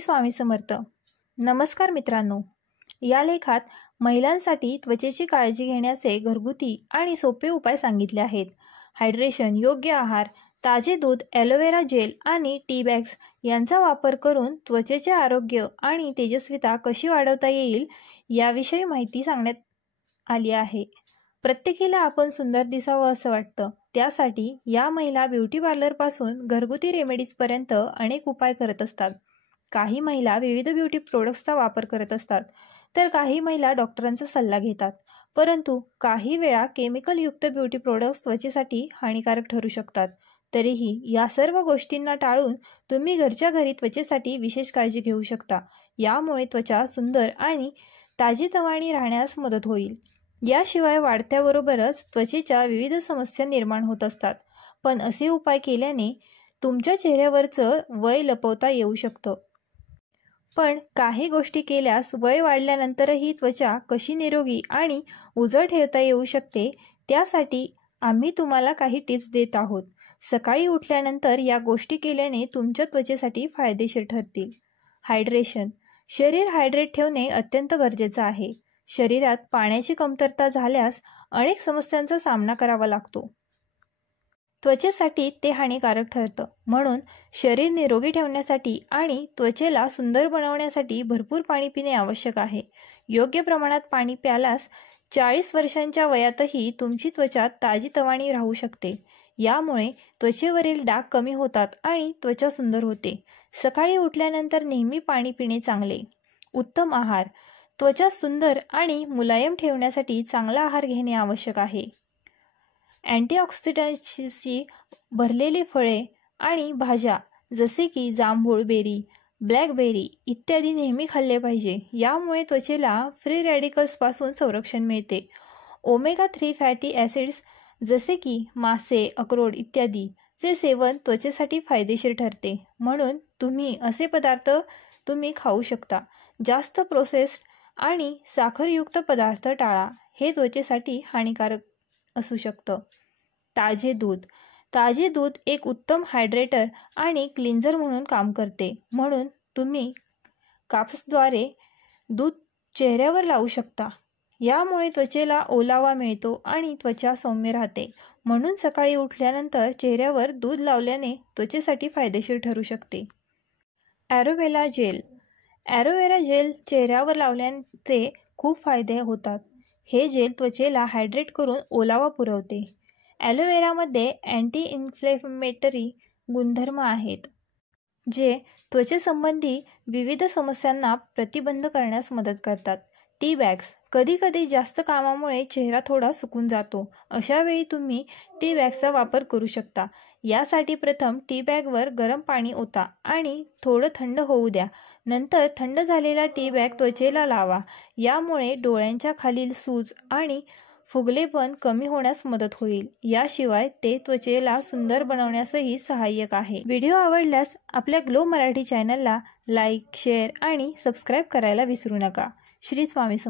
स्वामी समर्थ। नमस्कार मित्रांनो, या लेखात महिलांसाठी त्वचेची काळजी घेण्याचे घरगुती आणि सोपे उपाय सांगितले आहेत। हायड्रेशन, योग्य आहार, ताजे दूध, ॲलोवेरा जेल आणि टी बॅग्स यांचा वापर करून त्वचेचे आरोग्य आणि तेजस्विता कशी वाढवता येईल याविषयी माहिती सांगण्यात आली आहे। प्रत्येकीला आपण सुंदर दिसावं असं वाटतं, त्यासाठी या महिला ब्युटी पार्लरपासून घरगुती रेमेडीजपर्यंत अनेक उपाय करत असतात। काही महिला विविध ब्युटी प्रोडक्ट्सचा वापर करत असतात, तर काही महिला डॉक्टरांचा सल्ला घेतात। परंतु काही वेळा केमिकलयुक्त ब्युटी प्रोडक्ट्स त्वचेसाठी हानिकारक ठरू शकतात। तरीही या सर्व गोष्टींना टाळून तुम्ही घरच्या घरी त्वचेसाठी विशेष काळजी घेऊ शकता। यामुळे त्वचा सुंदर आणि ताजीतवानी राहण्यास मदत होईल। याशिवाय वाढत्याबरोबरच त्वचेच्या विविध समस्या निर्माण होत असतात, पण असे उपाय केल्याने तुमच्या चेहऱ्यावरचं वय लपवता येऊ शकतं। पण काही गोष्टी केल्यास वय वाढल्यानंतरही त्वचा कशी निरोगी आणि उजळ ठेवता येऊ शकते, त्यासाठी आम्ही तुम्हाला काही टिप्स देत आहोत। सकाळी उठल्यानंतर या गोष्टी केल्याने तुमच्या त्वचेसाठी फायदेशीर ठरतील। हायड्रेशन, शरीर हायड्रेट ठेवणे अत्यंत गरजेचं आहे। शरीरात पाण्याची कमतरता झाल्यास अनेक समस्यांचा सामना करावा लागतो। त्वचेसाठी ते हानिकारक ठरतं, म्हणून शरीर निरोगी ठेवण्यासाठी आणि त्वचेला सुंदर बनवण्यासाठी भरपूर पाणी पिणे आवश्यक आहे। योग्य प्रमाणात पाणी प्यायल्यास 40 वर्षांच्या वयातही तुमची त्वचा ताजीतवानी राहू शकते। यामुळे त्वचेवरील डाग कमी होतात आणि त्वचा सुंदर होते। सकाळी उठल्यानंतर नेहमी पाणी पिणे चांगले। उत्तम आहार, त्वचा सुंदर आणि मुलायम ठेवण्यासाठी चांगला आहार घेणे आवश्यक आहे। अँटीऑक्सिडंट्सची भरलेली फळे आणि भाज्या जसे की जांभूळ बेरी, ब्लॅकबेरी इत्यादी नेहमी खाल्ले पाहिजे। यामुळे त्वचेला फ्री रॅडिकल्सपासून संरक्षण मिळते। ओमेगा 3 फॅटी ॲसिड्स जसे की मासे, अक्रोड इत्यादीचे सेवन त्वचेसाठी फायदेशीर ठरते, म्हणून तुम्ही असे पदार्थ खाऊ शकता। जास्त प्रोसेस्ड आणि साखरयुक्त पदार्थ टाळा, हे त्वचेसाठी हानिकारक असू शकतं। ताजे दूध, ताजे दूध एक उत्तम हायड्रेटर आणि क्लिन्झर म्हणून काम करते, म्हणून तुम्ही काप्सद्वारे दूध चेहऱ्यावर लावू शकता। यामुळे त्वचेला ओलावा मिळतो आणि त्वचा सौम्य राहते, म्हणून सकाळी उठल्यानंतर चेहऱ्यावर दूध लावल्याने त्वचेसाठी फायदेशीर ठरू शकते। ॲलोवेरा जेल, ॲलोवेरा जेल चेहऱ्यावर लावल्याचे खूप फायदे होतात। हे जेल त्वचेला हायड्रेट करून ओलावा पुरवते। ॲलोवेरामध्ये अँटी इन्फ्लेमेटरी गुणधर्म आहेत, जे त्वचेसंबंधी विविध समस्यांना प्रतिबंध करण्यास मदत करतात। टी बॅग्स, कधीकधी जास्त कामामुळे चेहरा थोडा सुकून जातो, अशा वेळी तुम्ही टी बॅग्सचा वापर करू शकता। यासाठी प्रथम टी बॅगवर गरम पाणी ओता आणि थोडं थंड होऊ द्या। नंतर थंड झालेला टी बॅग त्वचेला लावा। यामुळे डोळ्यांच्या खालील सूज आणि फुगलेपण कमी होण्यास मदत होईल। याशिवाय ते त्वचेला सुंदर बनवण्यासही सहाय्यक आहे। व्हिडिओ आवडल्यास आपल्या ग्लो मराठी चॅनलला लाईक, शेअर आणि सबस्क्राईब करायला विसरू नका। श्री स्वामी समर्थ।